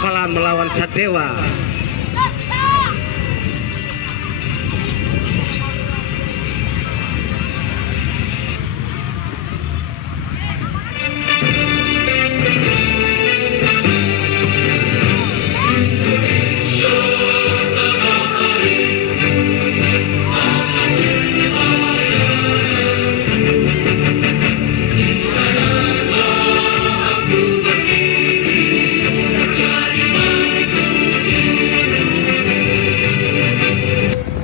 Sampalan melawan Sadewa.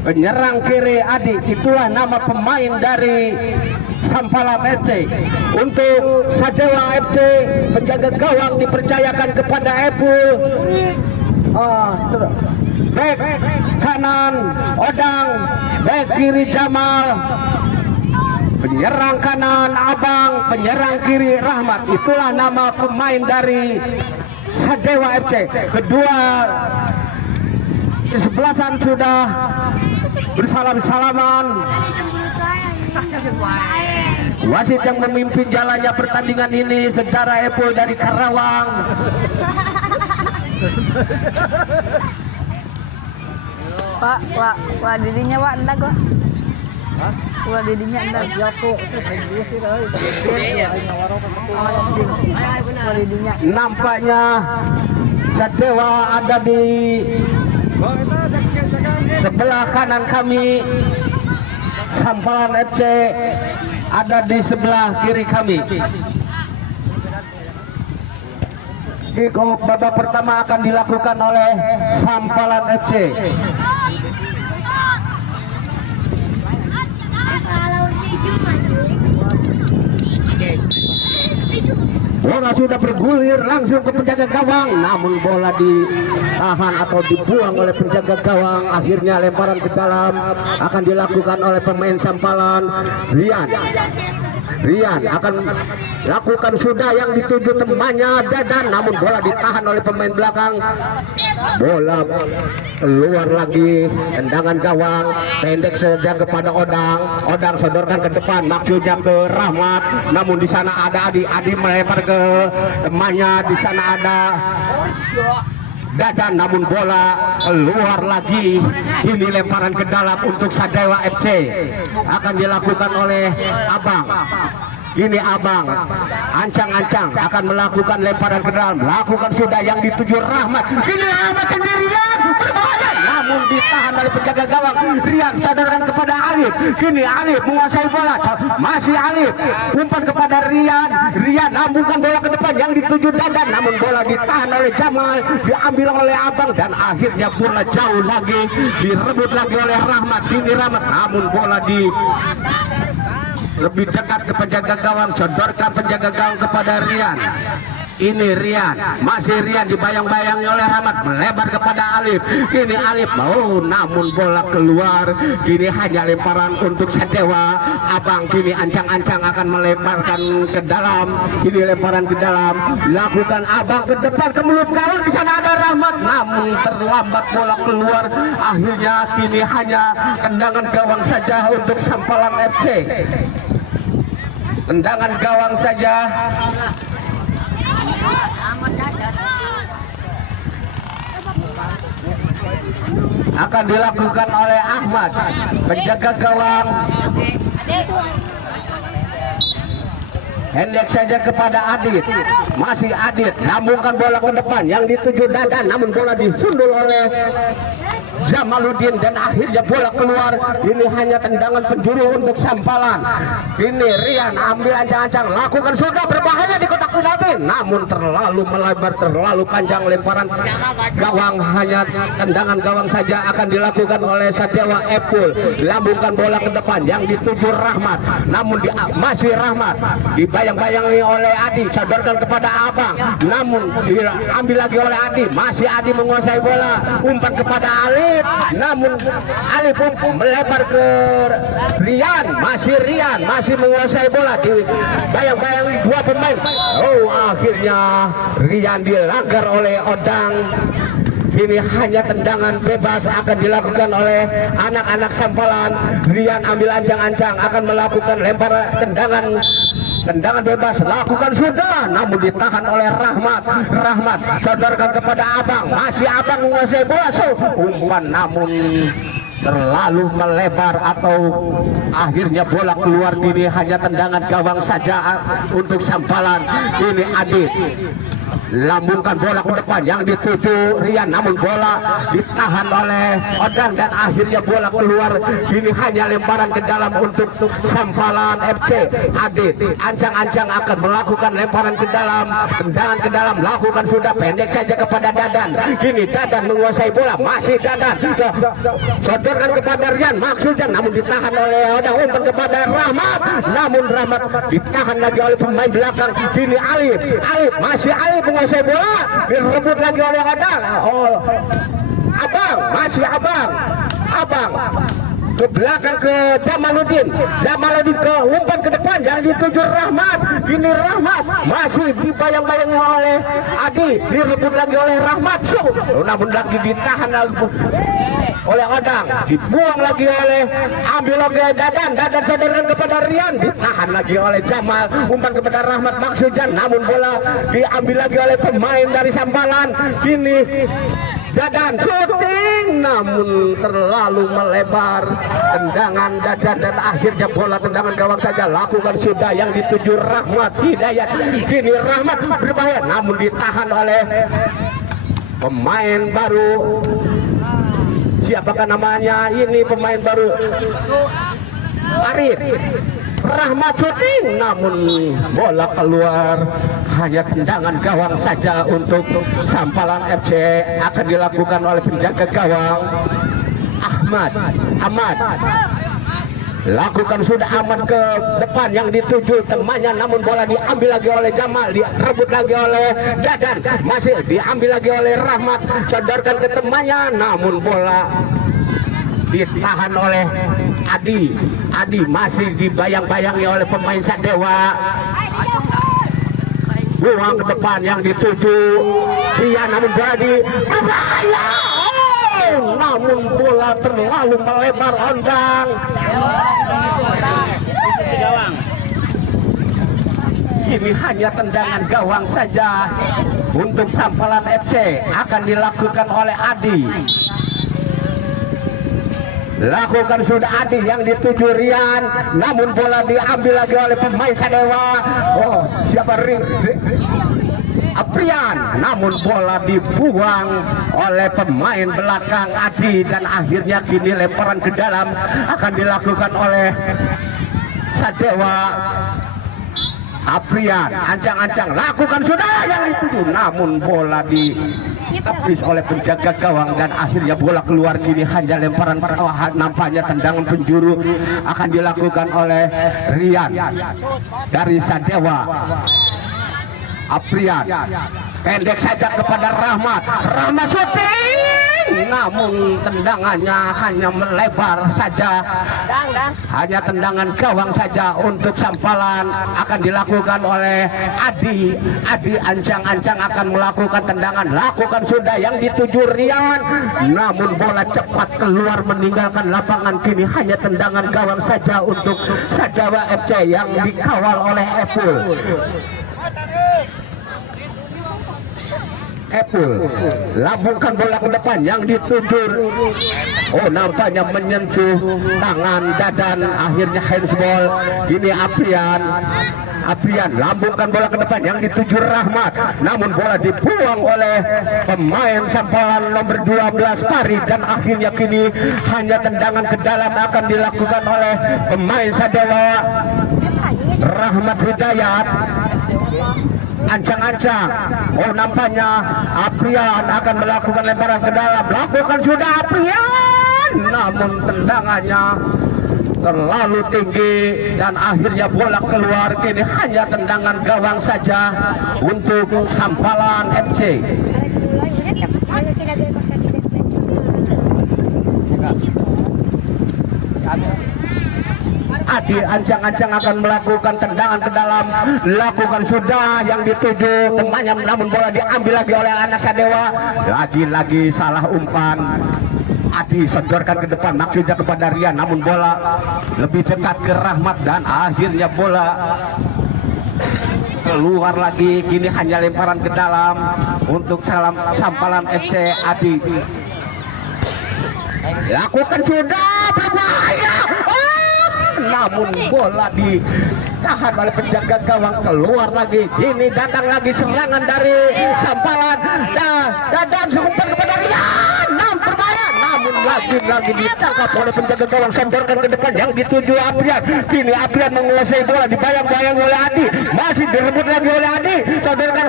Penyerang kiri Adi, itulah nama pemain dari Sampalan FC. Untuk Sadewa FC, penjaga gawang dipercayakan kepada Epul. Back kanan Odang, back kiri Jamal, penyerang kanan Abang, penyerang kiri Rahmat. Itulah nama pemain dari Sadewa FC. Kedua kesebelasan sudah bersalam-salaman. Wasit yang memimpin jalannya pertandingan ini saudara Epul dari Karawang. Pak didinya Pak enggak kok. Pak didinya enggak. Nampaknya Sadewa ada di sebelah kanan kami, Sampalan FC ada di sebelah kiri kami. Kick-off babak pertama akan dilakukan oleh Sampalan FC. Bola sudah bergulir langsung ke penjaga gawang, namun bola ditahan atau dibuang oleh penjaga gawang. Akhirnya lemparan ke dalam akan dilakukan oleh pemain Sampalan. Rian akan lakukan sudah yang dituju temannya Dadan, namun bola ditahan oleh pemain belakang. Bola keluar lagi, tendangan gawang pendek saja kepada Odang sodorkan ke depan, maksudnya ke Rahmat, namun di sana ada Adi melempar ke temannya, di sana ada Dadan, namun bola keluar lagi. Ini lemparan ke dalam untuk Sadewa FC akan dilakukan oleh Abang. Ini Abang ancang-ancang akan melakukan lemparan ke dalam, lakukan sudah yang dituju Rahmat. Ini Rahmat sendirian berbahaya, namun ditahan oleh penjaga gawang. Rian sadarkan kepada Alif. Kini Alif menguasai bola, masih Alif umpan kepada Rian lambungkan bola ke depan yang dituju Dadan, namun bola ditahan oleh Jamal, diambil oleh Abang, dan akhirnya bola jauh lagi direbut lagi oleh Rahmat. Kini Rahmat, namun bola lebih dekat ke penjaga gawang, sodorkan penjaga gawang kepada Rian. Ini Rian, masih Rian dibayang-bayangi oleh Rahmat, melebar kepada Alif. Kini Alif namun bola keluar. Kini hanya lemparan untuk Sadewa. Abang kini ancang-ancang akan melemparkan ke dalam. Kini lemparan ke dalam, lakukan Abang ke depan ke mulut gawang. Di sana ada Rahmat, namun terlambat bola keluar. Akhirnya kini hanya tendangan gawang saja untuk Sampalan FC. Tendangan gawang saja. Akan dilakukan oleh Ahmad, penjaga gawang. Hendek saja kepada Adit, masih Adit lambungkan bola ke depan yang dituju Dadan, namun bola disundul oleh Jamaluddin dan akhirnya bola keluar. Ini hanya tendangan penjuru untuk Sampalan. Ini Rian ambil ancang-ancang, lakukan sudah berbahaya di kotak penalti, namun terlalu melebar, terlalu panjang lemparan gawang. Hanya tendangan gawang saja akan dilakukan oleh Sadewa Epul. Lambungkan bola ke depan yang dituju Rahmat, namun masih Rahmat dibayang-bayangi oleh Adi, sodorkan kepada Abang, namun diambil lagi oleh Adi, masih Adi menguasai bola, umpan kepada Alif, namun Alif melebar ke Rian, masih menguasai bola, dibayang-bayangi dua pemain. Akhirnya Rian dilanggar oleh Odang. Ini hanya tendangan bebas akan dilakukan oleh anak-anak Sampalan. Rian ambil ancang-ancang akan melakukan lemparan tendangan tendangan bebas lakukan sudah, namun ditahan oleh Rahmat. Rahmat sodorkan kepada Abang, masih Abang menguasai bola, umpan namun terlalu melebar atau akhirnya bola keluar. Ini hanya tendangan gawang saja untuk Sampalan. Ini Adit lambungkan bola ke depan yang dituju Rian, namun bola ditahan oleh Odang dan akhirnya bola keluar. Ini hanya lemparan ke dalam untuk Sampalan FC. Adit ancang-ancang akan melakukan lemparan ke dalam, tendangan ke dalam lakukan sudah, pendek saja kepada Dadan. Kini Dadan menguasai bola, masih Dadan sodorkan kepada Rian maksudnya, namun ditahan oleh Odang. Umpan kepada Rahmat, namun Rahmat ditahan lagi oleh pemain belakang. Kini Alif masih Alif menguasai bola, direbut lagi oleh Odang. Abang masih Abang ke belakang ke Jamaluddin ke umpan ke depan yang dituju Rahmat. Kini Rahmat masih dibayang-bayangi oleh Adi, direbut lagi oleh Rahmat, namun lagi ditahan oleh Odang, dibuang lagi oleh ambil oleh Dadan sodorkan kepada Rian, ditahan lagi oleh Jamal. Umpan kepada Rahmat maksudnya, namun bola diambil lagi oleh pemain dari Sampalan. Kini Dadan syuting namun terlalu melebar, tendangan Dadan dan akhirnya bola tendangan gawang saja lakukan sudah yang dituju Rahmat Hidayat. Kini Rahmat berbahaya namun ditahan oleh pemain baru. Siapakah namanya? Ini pemain baru Arif. Rahmat syuting namun bola keluar, hanya tendangan gawang saja untuk Sampalan FC. Akan dilakukan oleh penjaga gawang Ahmad lakukan sudah, aman ke depan yang dituju temannya, namun bola diambil lagi oleh Jamal, direbut lagi oleh Dadan, masih diambil lagi oleh Rahmat, sodorkan ke temannya, namun bola ditahan oleh Adi masih dibayang-bayangi oleh pemain Sadewa. Buang ke depan yang dituju dia, namun bola berbahaya, namun bola terlalu melebar Ondang. Ini hanya tendangan gawang saja untuk Sampalan FC. Akan dilakukan oleh Adi. Lakukan sudah Adi yang dituju Rian, namun bola diambil lagi oleh pemain Sadewa. Siapa Aprian, namun bola dibuang oleh pemain belakang Adi dan akhirnya kini lemparan ke dalam akan dilakukan oleh Sadewa. Aprian ancang-ancang lakukan sudah yang dituju, namun bola ditepis oleh penjaga gawang dan akhirnya bola keluar. Kini hanya lemparan perlahan, nampaknya tendangan penjuru akan dilakukan oleh Rian dari Sadewa. Aprian pendek saja kepada Rahmat syuting, namun tendangannya hanya melebar saja, hanya tendangan gawang saja untuk Sampalan. Akan dilakukan oleh Adi ancang-ancang akan melakukan tendangan, lakukan sudah yang dituju Rian, namun bola cepat keluar meninggalkan lapangan. Kini hanya tendangan gawang saja untuk Sadewa FC yang dikawal oleh Epul lambungkan bola ke depan yang dituju, nampaknya menyentuh tangan Dadan, akhirnya handsball. Ini Aprian lambungkan bola ke depan yang dituju Rahmat, namun bola dibuang oleh pemain Sampalan nomor 12 Pari dan akhirnya kini hanya tendangan ke dalam akan dilakukan oleh pemain Sadewa. Rahmat Hidayat ancang-ancang, nampaknya Aprian akan melakukan lemparan ke dalam, lakukan sudah Aprian, namun tendangannya terlalu tinggi dan akhirnya bola keluar. Kini hanya tendangan gawang saja untuk Sampalan FC. Adi ancang-ancang akan melakukan tendangan ke dalam, lakukan sudah yang dituju temannya, namun bola diambil lagi oleh anak Sadewa. Lagi-lagi salah umpan. Adi sodorkan ke depan maksudnya kepada Rian, namun bola lebih dekat ke Rahmat dan akhirnya bola keluar lagi, kini hanya lemparan ke dalam untuk sampalan FC Adi. Lakukan sudah berbahaya, namun bola ditahan oleh penjaga gawang. Keluar lagi, ini datang lagi serangan dari sampalan dan umpan kepada Rian, berbahaya, namun lagi ditangkap oleh penjaga gawang. Sodorkan ke depan yang dituju Aprian. Kini Aprian menguasai bola, dibayang-bayang oleh Adi, masih direbut lagi oleh Adi. Sodorkan,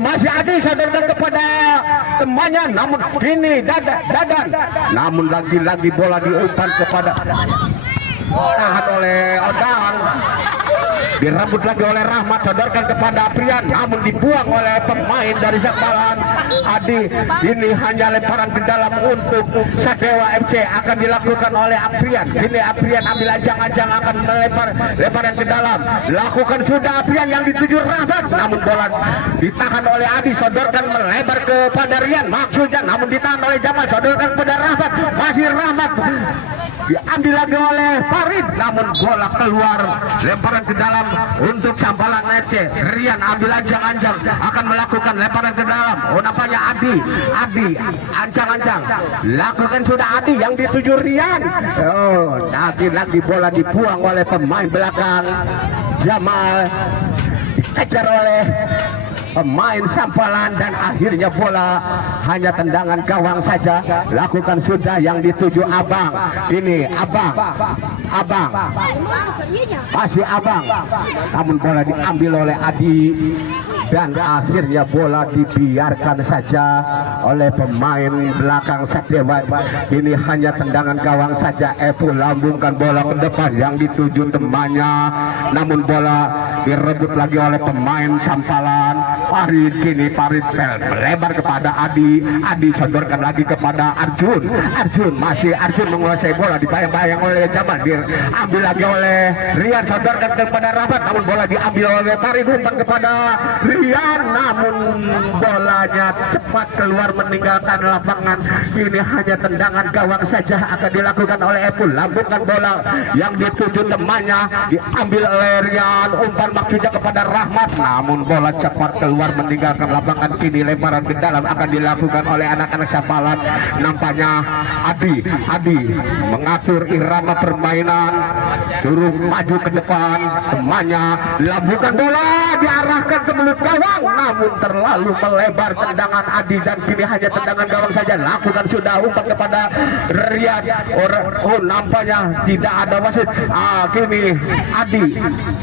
masih Adi sodorkan kepada temannya, namun kini Dadan, namun lagi bola diumpan kepada tahan oleh Odang, direbut lagi oleh Rahmat, sodorkan kepada Aprian, namun dibuang oleh pemain dari sampalan Adi. Ini hanya lemparan ke dalam untuk Sadewa FC, akan dilakukan oleh Aprian. Ini Aprian ambil ajang-ajang, akan melempar lemparan ke dalam, lakukan sudah Aprian yang dituju Rahmat, namun bola ditahan oleh Adi, sodorkan melebar kepada Rian maksudnya, namun ditahan oleh Jamal, sodorkan kepada Rahmat, masih Rahmat, diambil lagi oleh Farid, namun bola keluar, lemparan ke dalam untuk sampalan FC. Rian ambil anjang-anjang, akan melakukan lemparan ke dalam. Nampaknya Adi ancang-ancang, lakukan sudah Adi yang dituju Rian. Lagi bola dibuang oleh pemain belakang Jamal, dikejar oleh pemain sampalan, dan akhirnya bola hanya tendangan gawang saja. Lakukan sudah yang dituju Abang. Ini Abang masih Abang, namun bola diambil oleh Adi, dan akhirnya bola dibiarkan saja oleh pemain belakang Sadewa. Ini hanya tendangan gawang saja. Evo lambungkan bola ke depan yang dituju temannya, namun bola direbut lagi oleh pemain sampalan Farid. Kini Farid melebar kepada Adi sodorkan lagi kepada Arjun, masih Arjun menguasai bola, dibayang-bayang oleh Jamal, diambil lagi oleh Rian, sodorkan kepada Rahmat, namun bola diambil oleh Farid, umpan kepada Rian, namun bolanya cepat keluar meninggalkan lapangan. Ini hanya tendangan gawang saja, akan dilakukan oleh Epul, lambungkan bola yang dituju temannya, diambil oleh Rian, umpan maksudnya kepada Rahmat, namun bola cepat keluar meninggalkan lapangan. Kini lemparan ke dalam akan dilakukan oleh anak-anak sampalan. Nampaknya Adi mengatur irama permainan, suruh maju ke depan, temannya lambungkan bola, diarahkan ke mulut gawang, namun terlalu melebar tendangan Adi, dan kini hanya tendangan gawang saja. Lakukan sudah umpan kepada Rian. Nampaknya tidak ada wasit. Kini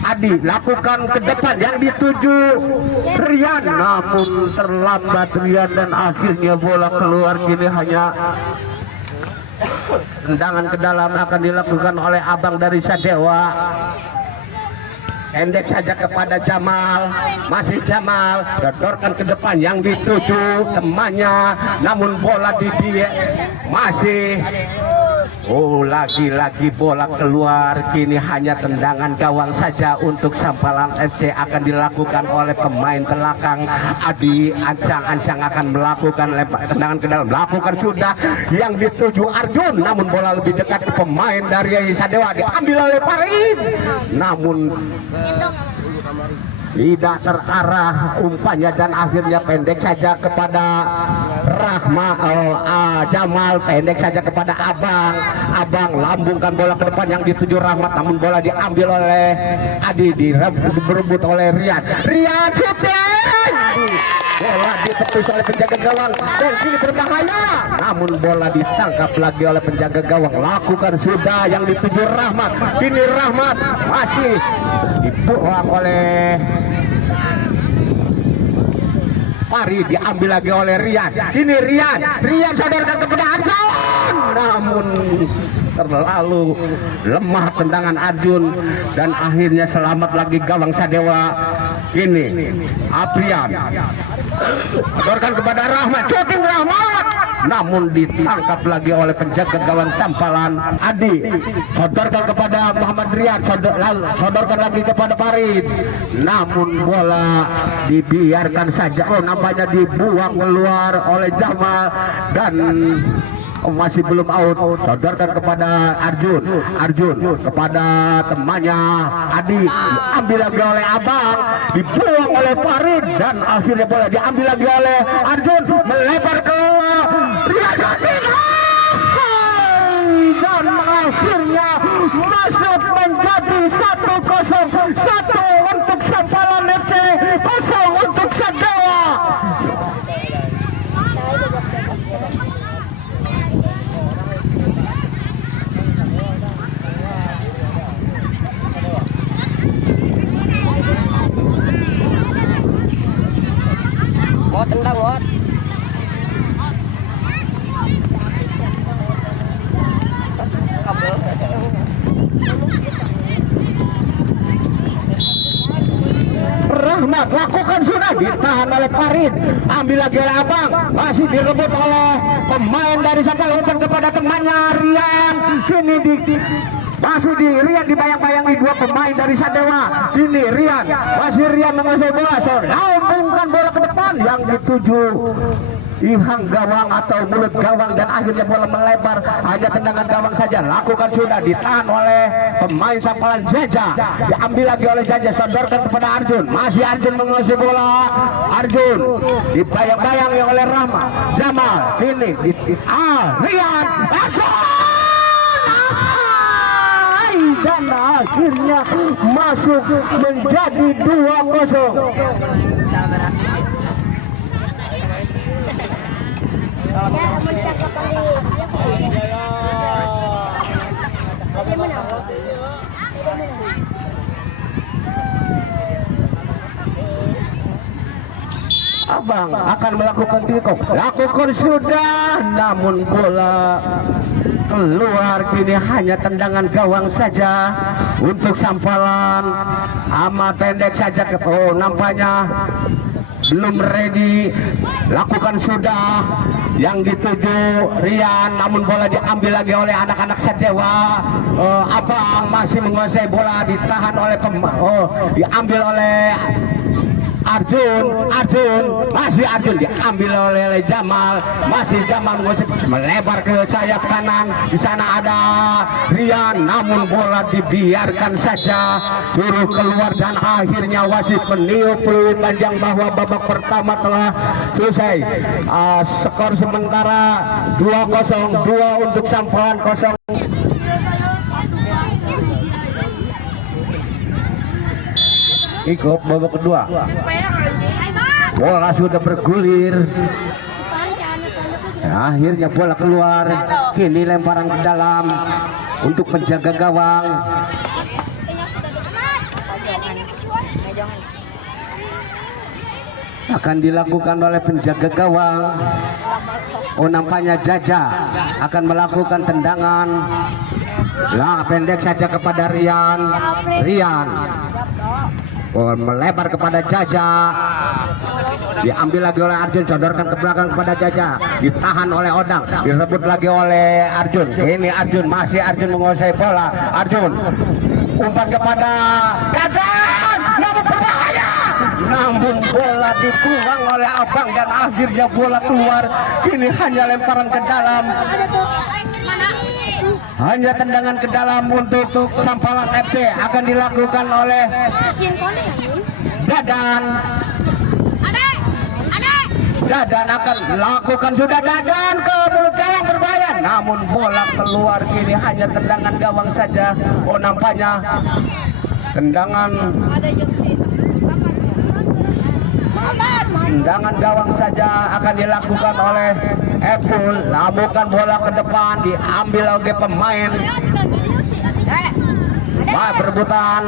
Adi lakukan ke depan yang dituju Rian, namun terlambat Rian, dan akhirnya bola keluar. Kini hanya tendangan ke dalam akan dilakukan oleh Abang dari Sadewa. Pendek saja kepada Jamal, masih Jamal, sodorkan ke depan yang dituju temannya, namun bola masih lagi bola keluar. Kini hanya tendangan gawang saja untuk sampalan FC, akan dilakukan oleh pemain belakang Adi. Ancang-ancang akan melakukan tendangan ke dalam, lakukan sudah yang dituju Arjun, namun bola lebih dekat ke pemain dari Sadewa, diambil oleh Farid, namun tidak terarah umpannya, dan akhirnya pendek saja kepada Jamal, pendek saja kepada Abang lambungkan bola ke depan yang dituju Rahmat, namun bola diambil oleh Adi, direbut oleh Rian shooting, bola ditepis oleh penjaga gawang, dan kini berbahaya, namun bola ditangkap lagi oleh penjaga gawang. Lakukan sudah yang dituju Rahmat, kini Rahmat masih dibuang oleh Farid, diambil lagi oleh Rian. Kini Rian sodorkan kepada Arjun, namun terlalu lemah tendangan Arjun, dan akhirnya selamat lagi gawang Sadewa. Kini Aprian sodorkan kepada Rahmat, shooting Rahmat, namun ditangkap lagi oleh penjaga gawang Sampalan. Adi sodorkan kepada Muhammad Rian, sodorkan lagi kepada Farid, namun bola dibiarkan saja. Nampaknya dibuang keluar oleh Jamal dan masih belum out. Sodorkan kepada Arjun kepada temannya Adi, ambil lagi oleh Abang, dibuang oleh Farid dan akhirnya bola diambil lagi oleh Arjun, melebar ke Riyazuddin dan akhirnya masuk menjadi 1-0, 1 untuk Sampalan FC, 0 untuk Sadewa. Mau tendang, Wot. Rahmat lakukan sudah, ditahan oleh Farid, ambil lagi oleh Abang, masih direbut oleh pemain dari Sampalan umpan kepada temannya Rian. Kini masih di Rian dibayang-bayangi dua pemain dari Sadewa. Ini Rian, masih Rian menguasai bola, lambungkan bola ke depan yang dituju ihang gawang atau mulut gawang dan akhirnya bola melebar, hanya tendangan gawang saja. Lakukan sudah, ditahan oleh pemain Sampalan Jaja, diambil lagi oleh Jaja, sodorkan kepada Arjun, masih Arjun menguasai bola. Arjun dibayang-bayangi oleh Rahma Jamal, ini Rian dan akhirnya masuk menjadi 2-0. Abang akan melakukan tikok, lakukan sudah, namun bola keluar. Kini hanya tendangan gawang saja untuk Sampalan, amat pendek saja. Nampaknya belum ready. Lakukan sudah, yang dituju Rian, namun bola diambil lagi oleh anak-anak Sadewa. Abang masih menguasai bola, ditahan oleh diambil oleh Arjun, masih Arjun, diambil oleh Jamal, masih Jamal melebar ke sayap kanan. Di sana ada Rian, namun bola dibiarkan saja, suruh keluar dan akhirnya wasit meniup peluit panjang bahwa babak pertama telah selesai. Skor sementara 2-0, 2 untuk Sampalan, 0. Ikut babak kedua, bola sudah bergulir, akhirnya bola keluar. Kini lemparan ke dalam untuk penjaga gawang. Akan dilakukan oleh penjaga gawang. Nampaknya Jaja akan melakukan tendangan pendek saja kepada Rian. Melebar kepada Jaja, diambil lagi oleh Arjun, sodorkan ke belakang kepada Jaja, ditahan oleh Odang, direbut lagi oleh Arjun. Ini Arjun, masih Arjun menguasai bola. Arjun umpan kepada Dadan, namun berbahaya, namun bola dibuang oleh Abang dan akhirnya bola keluar. Kini hanya lemparan ke dalam, hanya tendangan ke dalam untuk Sampalan FC. Akan dilakukan oleh Dadan. Dadan akan lakukan sudah, Dadan ke mulut gawang berbahaya, namun bola keluar. Kini hanya tendangan gawang saja. Nampaknya tendangan gawang saja akan dilakukan oleh Epul. Labukan bola ke depan, diambil oleh pemain. Berebutan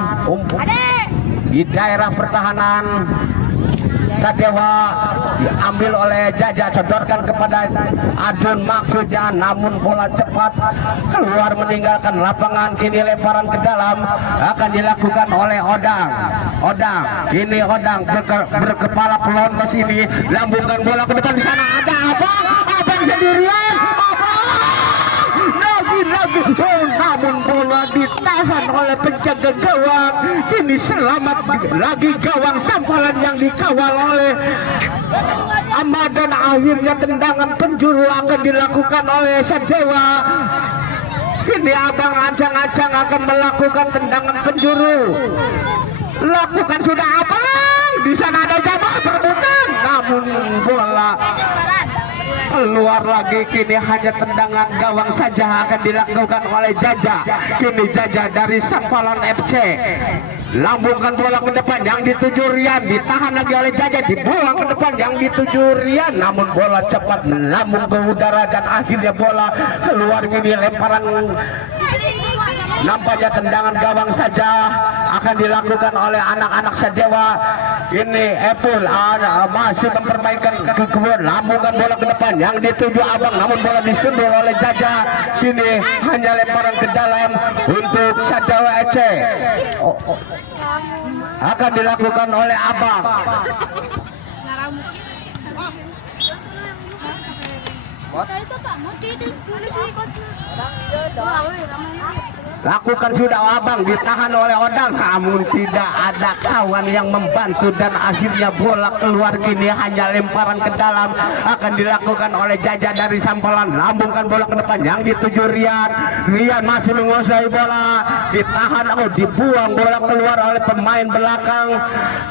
di daerah pertahanan Sadewa, diambil oleh Jaja, sodorkan kepada Arjun maksudnya, namun bola cepat keluar meninggalkan lapangan. Kini lemparan ke dalam akan dilakukan oleh Odang. Ini Odang berkepala pelon ke sini, lambungkan bola ke depan. Di sana ada Abang sendirian. Lagi, namun bola ditahan oleh penjaga gawang. Kini selamat lagi gawang Sampalan yang dikawal oleh Ahmad, dan akhirnya tendangan penjuru akan dilakukan oleh Sadewa. Kini Abang Ancang-Ancang akan melakukan tendangan penjuru. Lakukan sudah Abang. Di sana ada Jamal perebutan, namun bola keluar lagi. Kini hanya tendangan gawang saja akan dilakukan oleh Jaja. Kini Jaja dari Sampalan FC lambungkan bola ke depan yang dituju Rian, ditahan lagi oleh Jaja, dibuang ke depan yang dituju Rian, namun bola cepat melambung ke udara dan akhirnya bola keluar. Kini lemparan, nampaknya tendangan gawang saja akan dilakukan oleh anak-anak Sadewa. Ini Epul masih mempermainkan kekuatan, lambungkan bola ke depan yang dituju Abang, namun bola disundul oleh Jaja. Kini hanya lemparan ke dalam untuk Sadewa FC. Akan dilakukan oleh Abang. Lakukan sudah Abang, ditahan oleh Odang, namun tidak ada kawan yang membantu dan akhirnya bola keluar. Kini hanya lemparan ke dalam akan dilakukan oleh Jaja dari Sampalan, lambungkan bola ke depan yang dituju Rian. Rian masih menguasai bola, ditahan, dibuang bola keluar oleh pemain belakang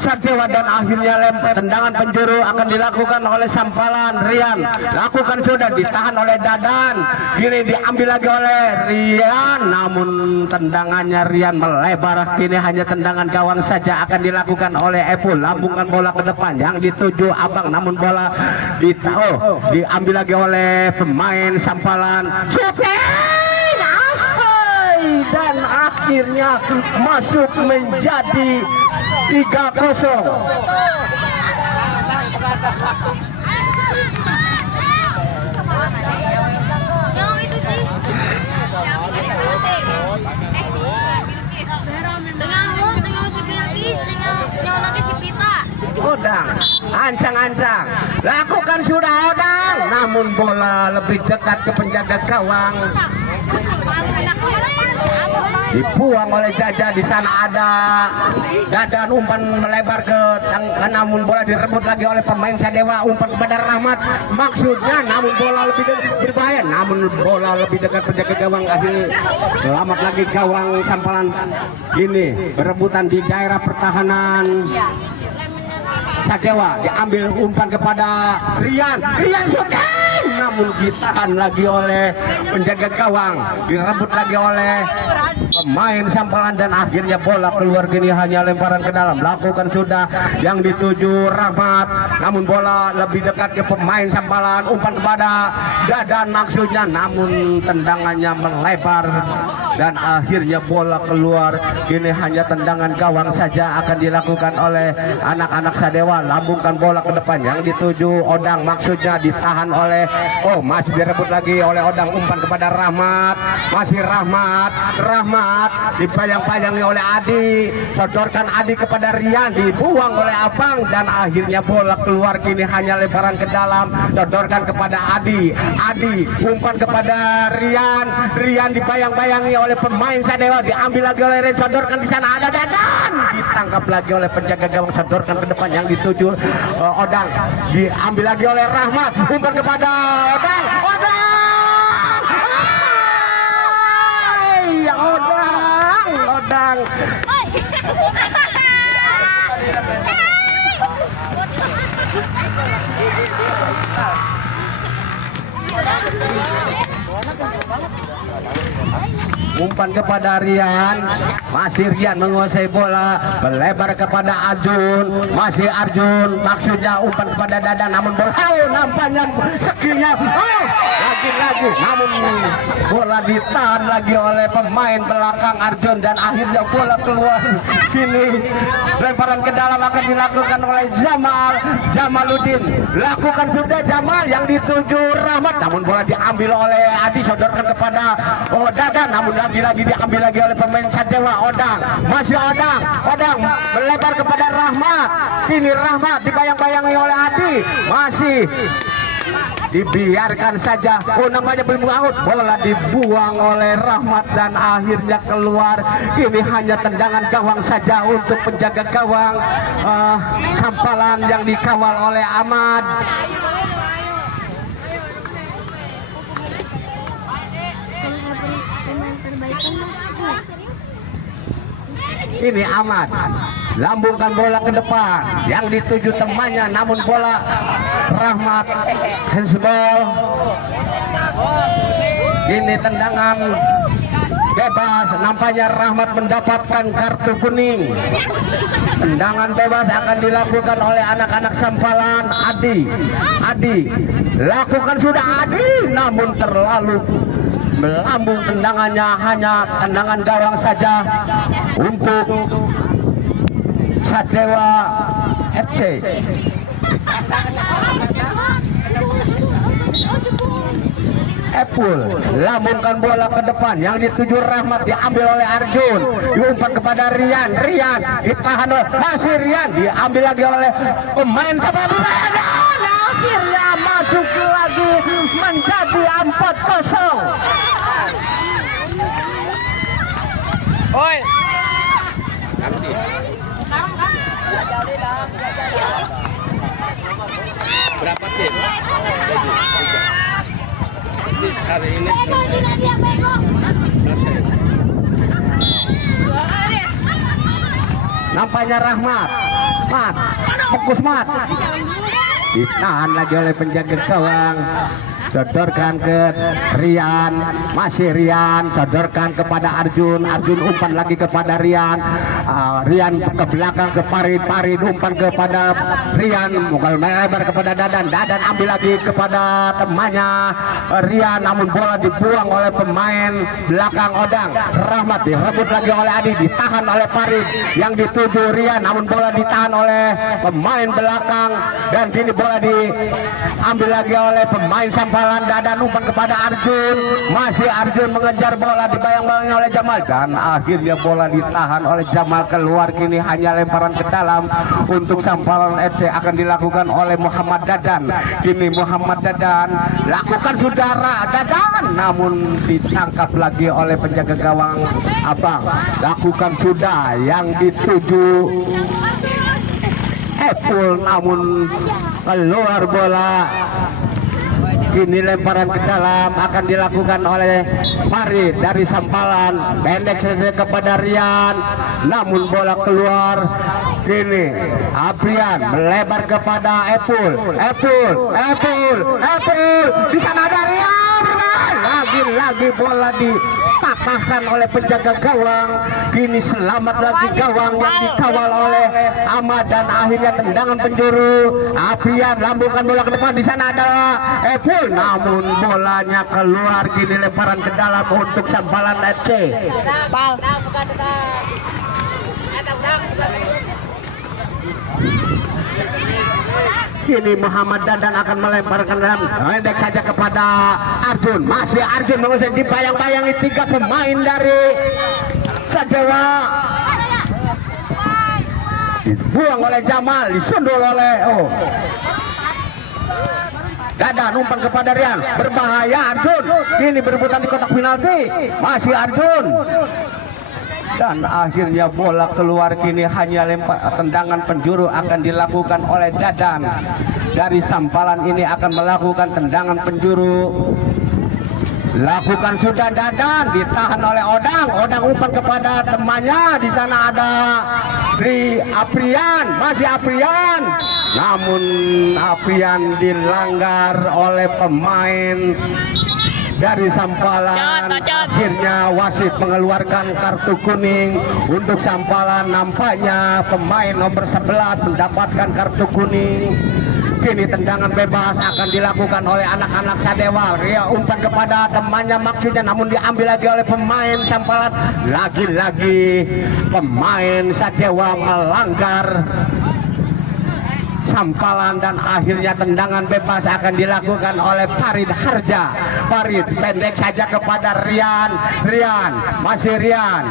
Sadewa dan akhirnya lempar tendangan penjuru akan dilakukan oleh Sampalan. Rian lakukan sudah, ditahan oleh Dadan, kini diambil lagi oleh Rian, namun tendangannya Rian melebar. Kini hanya tendangan gawang saja akan dilakukan oleh Epul, lambungkan bola ke depan yang dituju Abang, namun bola diambil lagi oleh pemain Sampalan. Shooting, dan akhirnya masuk menjadi 3-0. Yang itu sih. Tengah si Bilkis, tengah lagi si Pita. Odang, ancang-ancang, lakukan sudah Odang, namun bola lebih dekat ke penjaga gawang, dibuang oleh Jaja. Di sana ada Dadan, umpan melebar ke namun bola direbut lagi oleh pemain Sadewa, umpan kepada Rahmat maksudnya, namun bola lebih berbahaya, namun bola lebih dekat penjaga gawang. Akhirnya selamat lagi gawang Sampalan. Ini berebutan di daerah pertahanan Sadewa, diambil umpan kepada Rian shooting, namun ditahan lagi oleh penjaga gawang, direbut lagi oleh pemain Sampalan dan akhirnya bola keluar. Kini hanya lemparan ke dalam, lakukan sudah yang dituju Rahmat, namun bola lebih dekat ke pemain Sampalan, umpan kepada Dadan maksudnya, namun tendangannya melebar dan akhirnya bola keluar. Kini hanya tendangan gawang saja akan dilakukan oleh anak-anak Sadewa, lambungkan bola ke depan yang dituju Odang maksudnya, ditahan oleh masih direbut lagi oleh Odang, umpan kepada Rahmat, masih Rahmat dipayang-payangi oleh Adi, sodorkan Adi kepada Rian, dibuang oleh Abang dan akhirnya bola keluar. Kini hanya lemparan ke dalam, sodorkan kepada Adi, umpan kepada Rian dipayang-payangi oleh pemain Sadewa, diambil lagi oleh Rian, sodorkan. Di sana ada Dadan, ditangkap lagi oleh penjaga gawang, sodorkan ke depan yang dituju Odang, diambil lagi oleh Rahmat, umpan kepada Odang. Umpan kepada Rian, masih Rian menguasai bola, melebar kepada Arjun, masih Arjun maksudnya, umpan kepada Dadan, namun bola nampaknya skillnya lagi, namun bola ditahan lagi oleh pemain belakang Arjun dan akhirnya bola keluar. Kini lemparan ke dalam akan dilakukan oleh Jamaluddin, lakukan sudah Jamal yang dituju Rahmat, namun bola diambil oleh Adi, sodorkan kepada Dadan, namun lagi diambil lagi oleh pemain Sadewa. Masih Odang melebar kepada Rahmat, kini Rahmat dibayang-bayangi oleh Adi, masih dibiarkan saja. Oh, namanya belum out, bola dibuang oleh Rahmat dan akhirnya keluar. Ini hanya tendangan gawang saja untuk penjaga gawang Sampalan yang dikawal oleh Ahmad. Ini Ahmad lambungkan bola ke depan yang dituju temannya, namun bola Rahmat handsball. Ini tendangan bebas, nampaknya Rahmat mendapatkan kartu kuning. Tendangan bebas akan dilakukan oleh anak-anak Sampalan. Adi lakukan sudah Adi, namun terlalu melambung tendangannya, hanya tendangan gawang saja untuk Sadewa FC. Epul lambungkan bola ke depan yang dituju Rahmat, diambil oleh Arjun, diumpan kepada Rian, ditahan oleh masih Rian, diambil lagi oleh pemain Sampalan, akhirnya masuk lagi menjadi 4-0. Oi. Berapa tim? Hari ini selesai. Nampaknya Rahmat, fokus Mat, ditahan lagi oleh penjaga gawang. Sodorkan ke Rian, masih Rian, sodorkan kepada Arjun, umpan lagi kepada Rian, Rian ke belakang ke Parit, umpan kepada Rian, mukul melebar kepada Dadan, ambil lagi kepada temannya Rian, namun bola dibuang oleh pemain belakang Odang. Rahmat direbut lagi oleh Adi, ditahan oleh Parit yang dituju Rian, namun bola ditahan oleh pemain belakang, dan kini bola diambil lagi oleh pemain Sampalan. Dadan umpan kepada Arjun, masih Arjun mengejar bola, dibayang-bayangi oleh Jamal, dan akhirnya bola ditahan oleh Jamal keluar. Kini hanya lemparan ke dalam untuk Sampalan FC akan dilakukan oleh Muhammad Dadan. Kini Muhammad Dadan lakukan saudara Dadan, namun ditangkap lagi oleh penjaga gawang Abang. Lakukan sudah yang dituju Epul, namun keluar bola. Ini lemparan ke dalam akan dilakukan oleh Farid dari Sampalan, pendek saja kepada Rian, namun bola keluar. Kini Aprian melebar kepada Epul, di sana ada Rian, lagi bola dipatahkan oleh penjaga gawang. Kini selamat lagi gawang yang dikawal oleh Ahmad, dan akhirnya tendangan penjuru. Aprian lambungkan bola ke depan, di sana ada Epul, namun bolanya keluar. Kini lemparan ke dalam untuk Sampalan FC. Sini Muhammad Dadan akan melemparkan dalam, pendek saja kepada Arjun, masih Arjun mengusir, dibayang-bayangi 3 pemain dari Sadewa, dibuang oleh Jamal, disundul oleh Dadan, umpan kepada Rian, berbahaya Arjun, ini berebutan di kotak penalti, masih Arjun, dan akhirnya bola keluar. Kini hanya tendangan penjuru akan dilakukan oleh Dadan dari Sampalan. Ini akan melakukan tendangan penjuru, lakukan sudah Dadan, ditahan oleh Odang umpan kepada temannya, di sana ada Aprian, masih Aprian, namun Aprian dilanggar oleh pemain dari Sampalan. Akhirnya wasit mengeluarkan kartu kuning untuk Sampalan. Nampaknya pemain nomor 11 mendapatkan kartu kuning. Kini tendangan bebas akan dilakukan oleh anak-anak Sadewa. Ria umpan kepada temannya maksudnya, namun diambil lagi oleh pemain Sampalan. Lagi-lagi pemain Sadewa melanggar Sampalan, dan akhirnya tendangan bebas akan dilakukan oleh Farid Harja. Farid pendek saja kepada Rian, masih Rian,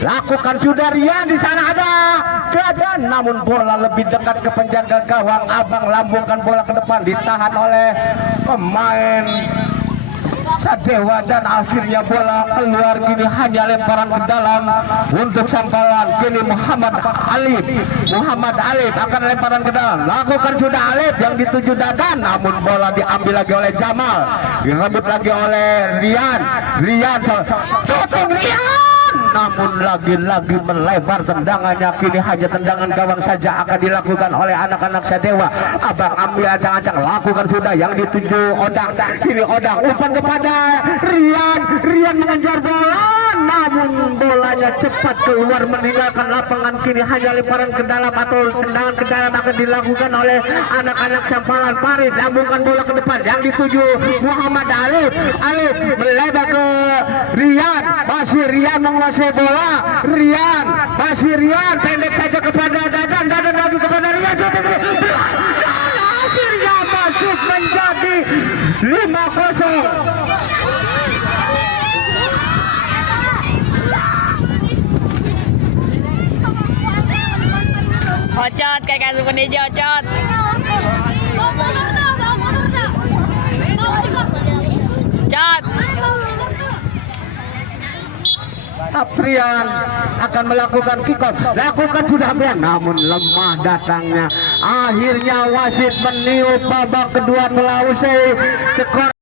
Lakukan sudah Rian, di sana ada Dadan, namun bola lebih dekat ke penjaga gawang. Abang lambungkan bola ke depan, ditahan oleh pemain Sadewa dan akhirnya bola keluar. Kini hanya lemparan ke dalam untuk Sampalan. Kini Muhammad Alif akan lemparan ke dalam. Lakukan sudah Alif yang dituju Dadan, namun bola diambil lagi oleh Jamal, direbut lagi oleh Rian tutup Rian, namun lagi-lagi melebar tendangannya. Kini hanya tendangan gawang saja akan dilakukan oleh anak-anak Sadewa. Abang ambil acang-acang, lakukan sudah yang dituju Odang. Kini Odang umpan kepada Rian mengejar bola, namun bolanya cepat keluar meninggalkan lapangan. Kini hanya lemparan ke dalam atau tendangan ke dalam akan dilakukan oleh anak-anak Sampalan. Farid lambungkan bola ke depan yang dituju Muhammad Alif melebar ke Rian, masih Rian menguasai bola. Rian pendek saja kepada Dadan lagi kepada Rian, dan akhirnya masuk menjadi 5-0. Ocot kakak super ninja ocot. Ocot. Aprian akan melakukan kick off. Lakukan sudah Aprian, namun lemah datangnya. Akhirnya wasit meniup babak kedua telah usai. Skor